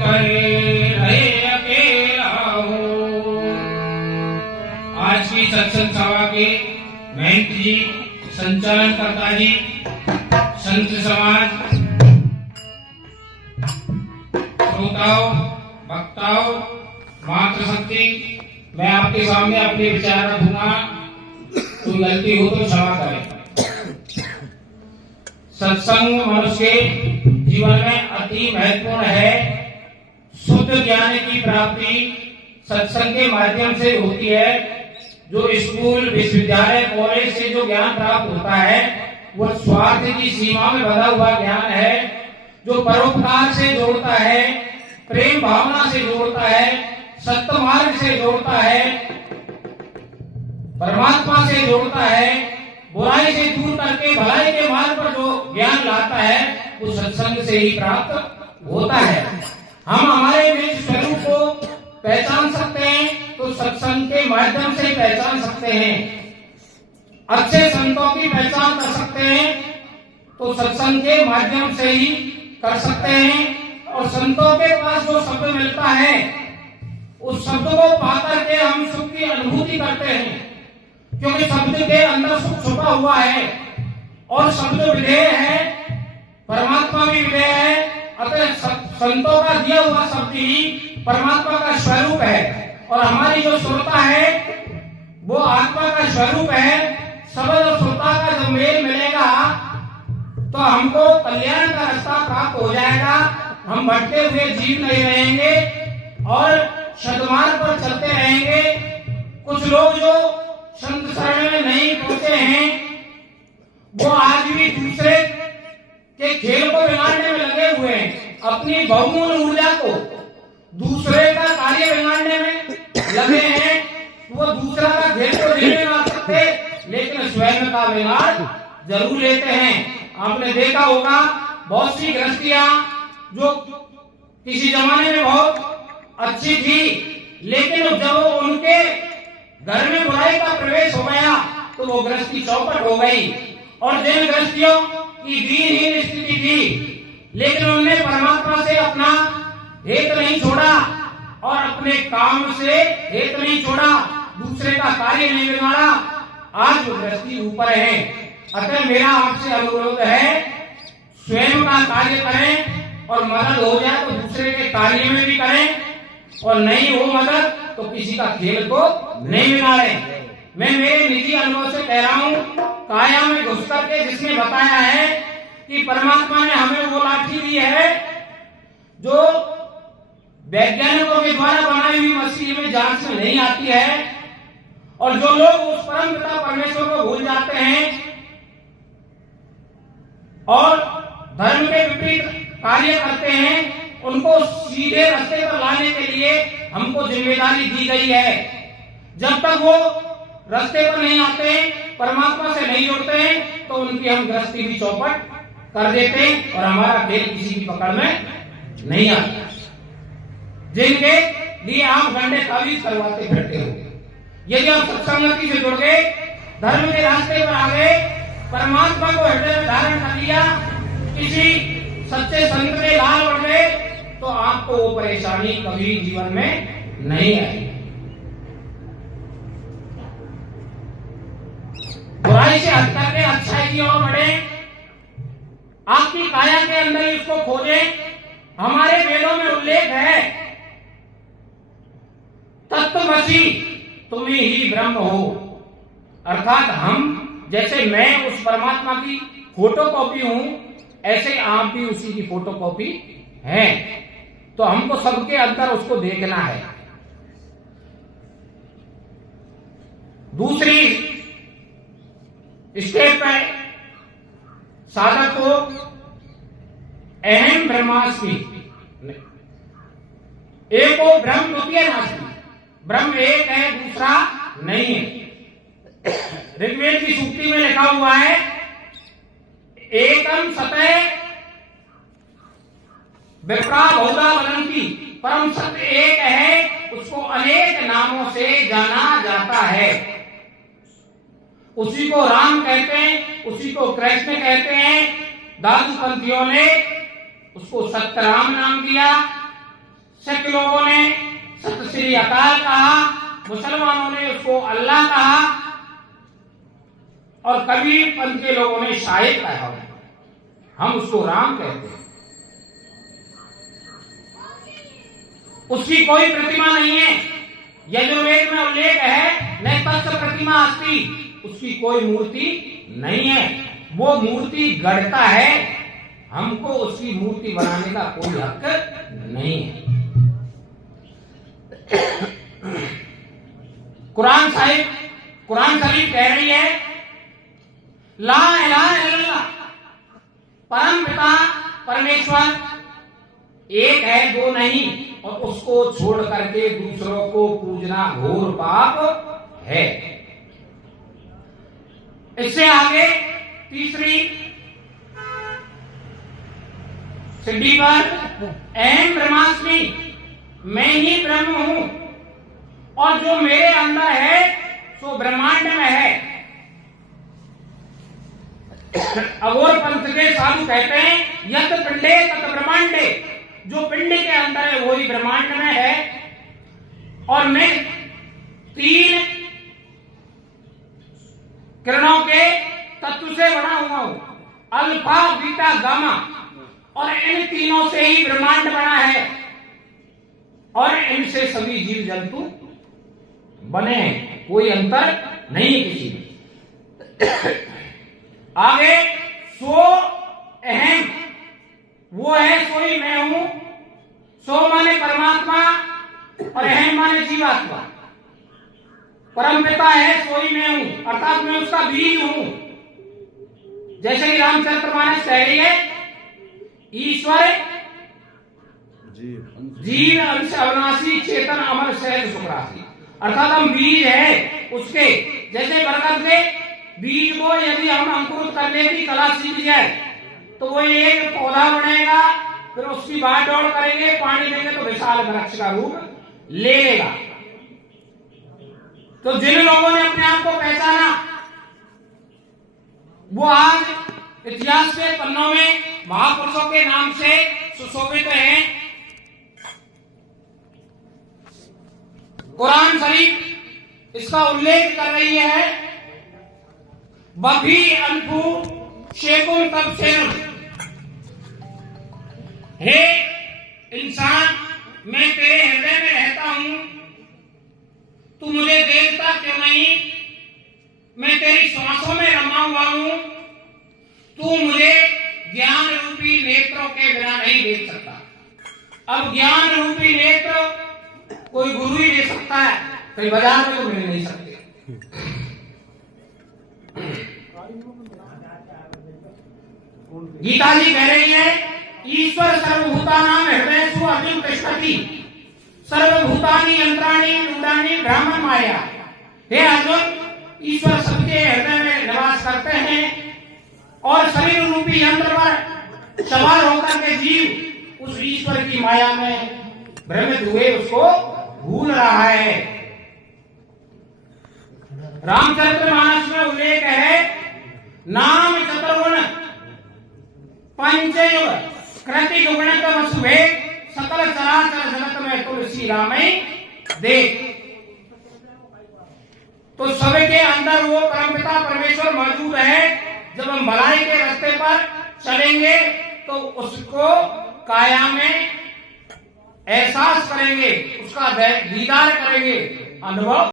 करे रहे अकेला हूँ। आज की सत्संग सभा के महंत जी, संचालन करता जी, संत समाज, श्रोताओं, वक्ताओं, मातृशक्ति, मैं आपके सामने अपने विचार रखूंगा, तो गलती हो तो क्षमा करें। सत्संग मनुष्य के जीवन में अति महत्वपूर्ण है। शुद्ध ज्ञान की प्राप्ति सत्संग के माध्यम से होती है। जो स्कूल, विश्वविद्यालय, कॉलेज से जो ज्ञान प्राप्त होता है वह स्वार्थ की सीमा में बंधा हुआ ज्ञान है। जो परोपकार से जोड़ता है, प्रेम भावना से जोड़ता है, सत्य मार्ग से जोड़ता है, परमात्मा से जोड़ता है, बुराई से दूर करके भलाई के मार्ग पर जो ज्ञान लाता है वो सत्संग से ही प्राप्त होता है। हम हमारे निज स्वरूप को पहचान सकते हैं तो सत्संग के माध्यम से पहचान सकते हैं। अच्छे संतों की पहचान कर सकते हैं तो सत्संग के माध्यम से ही कर सकते हैं। और संतों के पास जो शब्द मिलता है उस शब्द को पाकर के हम सुख की अनुभूति करते हैं, क्योंकि शब्द के अंदर सुख छुपा हुआ है और शब्द विधेय है, परमात्मा भी विधेय है। अतः संतों का दिया हुआ शब्द ही परमात्मा का स्वरूप है और हमारी जो श्रोता है वो आत्मा का स्वरूप है। शब्द और श्रोता का जब मेल मिलेगा तो हमको कल्याण का रास्ता प्राप्त हो जाएगा। हम भटके हुए जीव नहीं रहेंगे और सद्मार्ग पर चलते रहेंगे। कुछ लोग जो संत शरण में नहीं पहुंचे हैं वो आज भी दूसरे के खेल को बिगाड़ने में लगे हुए हैं। अपनी बहुमूल्य ऊर्जा को दूसरे का कार्य बिगाड़ने में लगे हैं। वो दूसरा का खेल तो नहीं बिगाड़ सकते लेकिन स्वयं का बिगाड़ जरूर लेते हैं। आपने देखा होगा बहुत सी गृहस्थियां जो किसी जमाने में बहुत अच्छी थी, लेकिन जब उनके घर में बुराई का प्रवेश हो गया तो वो गृहस्थी चौपट हो गई। और जिन गृहस्थियों की दीनहीन स्थिति थी लेकिन उन्होंने परमात्मा से अपना हेत नहीं छोड़ा और अपने काम से हेत नहीं छोड़ा, दूसरे का कार्य नहीं बिगाड़ा, आज वो गृहस्थी ऊपर है। अतः मेरा आपसे अनुरोध है स्वयं का कार्य करें और मदद हो जाए तो दूसरे के कार्य में भी करें और नहीं हो मदद तो किसी का खेल को नहीं बिगाड़ें। मैं मेरे निजी अनुभव से कह रहा हूँ, काया में घुस करके जिसने बताया है कि परमात्मा ने हमें वो लाठी दी है जो वैज्ञानिकों के द्वारा बनाई हुई मशीन में जांच में नहीं आती है। और जो लोग उस परम पिता परमेश्वर को भूल जाते हैं और धर्म के विपरीत कार्य करते हैं, उनको सीधे रास्ते पर लाने के लिए हमको जिम्मेदारी दी गई है। जब तक वो रास्ते पर नहीं आते, परमात्मा से नहीं जुड़ते हैं, तो उनकी हम गृहस्थी भी चौपट कर देते हैं और हमारा खेल किसी की पकड़ में नहीं आता। जिनके लिए आप गंडे तावीज करवाते फिरते हो, यदि आप सत्संगति से जुड़ गए, धर्म के रास्ते पर आ गए, परमात्मा को हृदय में धारण कर लिया, किसी सच्चे संत के लाल बढ़ गए, तो आपको वो परेशानी कभी जीवन में नहीं आएगी। बुराई से हट करके अच्छाई की ओर बढ़े, आपकी काया के अंदर ही उसको खोजें। हमारे वेदों में उल्लेख है, तत्वमसि तुम ही ब्रह्म हो, अर्थात हम जैसे मैं उस परमात्मा की फोटोकॉपी हूं, ऐसे आप भी उसी की फोटोकॉपी हैं। तो हमको सबके अंदर उसको देखना है। दूसरी स्टेप पे साधक को अहम ब्रह्मास्मि, एको ब्रह्म द्वितीय नास्ति, ब्रह्म एक है दूसरा नहीं है। ऋग्वेद की सूक्ति में लिखा हुआ है, एकम सतः विप्रा बहुधा वदन्ति, परम सत्य एक है, उसको अनेक नामों से जाना जाता है। उसी को राम कहते हैं, उसी को कृष्ण कहते हैं। दादू पंथियों ने उसको सत्यराम नाम दिया, सिख लोगों ने सत श्री अकाल कहा, मुसलमानों ने उसको अल्लाह कहा और कबीर पंथ के लोगों ने शाहिद कहा। हम उसको राम कहते हैं। उसकी कोई प्रतिमा नहीं है। यजुर्वेद में उल्लेख है न तस्य प्रतिमा अस्ति, उसकी कोई मूर्ति नहीं है। वो मूर्ति गढ़ता है, हमको उसकी मूर्ति बनाने का कोई हक नहीं है। कुरान शरीफ कह रही है ला इलाहा इल्लल्लाह, परम पिता परमेश्वर एक है, दो नहीं, और उसको छोड़ करके दूसरों को पूजना घोर पाप है। इससे आगे तीसरी सीढ़ी पर अहम ब्रह्मास्मि, मैं ही ब्रह्म हूं और जो मेरे अंदर है सो ब्रह्मांड में है। अघोर पंथ के साधु कहते हैं यत पिंडे तत ब्रह्मांडे, जो पिंड के अंदर है वही ब्रह्मांड में है। और मैं 3 किरणों के तत्व से बना हुआ हूं, अल्फा बीटा गामा, और इन तीनों से ही ब्रह्मांड बना है और इनसे सभी जीव जंतु बने हैं, कोई अंतर नहीं है किसी में। आगे सो अहम, वो है सोई मैं हूं। सो माने परमात्मा और अहम माने जीवात्मा। परम पिता है सोई मैं हूं, अर्थात मैं उसका बीज हूं। जैसे कि रामचरितमानस कह रही है ईश्वर जीव अंश अविनाशी चेतन अमर सहज सुखराशि, अर्थात हम बीज है उसके। जैसे बरगद के बीज को यदि हम अंकुरित करने की कला सीख जाए तो वो एक पौधा बनेगा, फिर उसकी बाढ़ दौड़ करेंगे, पानी देंगे तो विशाल वृक्ष का रूप ले लेगा। तो जिन लोगों ने अपने आप को पहचाना वो आज इतिहास के पन्नों में महापुरुषों के नाम से सुशोभित हैं। कुरान शरीफ इसका उल्लेख कर रही है बभी अनफू शेकुल तब शेर, हे इंसान मैं तेरे हृदय में रहता हूं, तू मुझे देखता क्यों नहीं? मैं तेरी श्वासों में रमा हुआ हूं, तू मुझे ज्ञान रूपी नेत्रों के बिना नहीं देख सकता। अब ज्ञान रूपी नेत्र कोई गुरु ही दे सकता है, कहीं बाजार में तो मिल नहीं सकते। गीता जी कह रही है ईश्वर सर्वभूतानां हृदयेषु अर्जुन तिष्ठति, सर्वभूतानि यंत्राणि रूढ़ानि ब्राह्मण माया। हे अर्जुन, ईश्वर सबके हृदय में निवास करते हैं और शरीर रूपी यंत्र पर सवार होकर के जीव उस ईश्वर की माया में भ्रमित हुए उसको भूल रहा है। रामचरितमानस में उल्लेख है नाम चतुर्गुण पंचयुग कृति गुणित वसुभे सकल चराचर जगत में तुलसी रामई देख। तो सबके अंदर वो परमपिता परमेश्वर मौजूद है। जब हम भलाई के रास्ते पर चलेंगे तो उसको काया में एहसास करेंगे, उसका दीदार करेंगे, अनुभव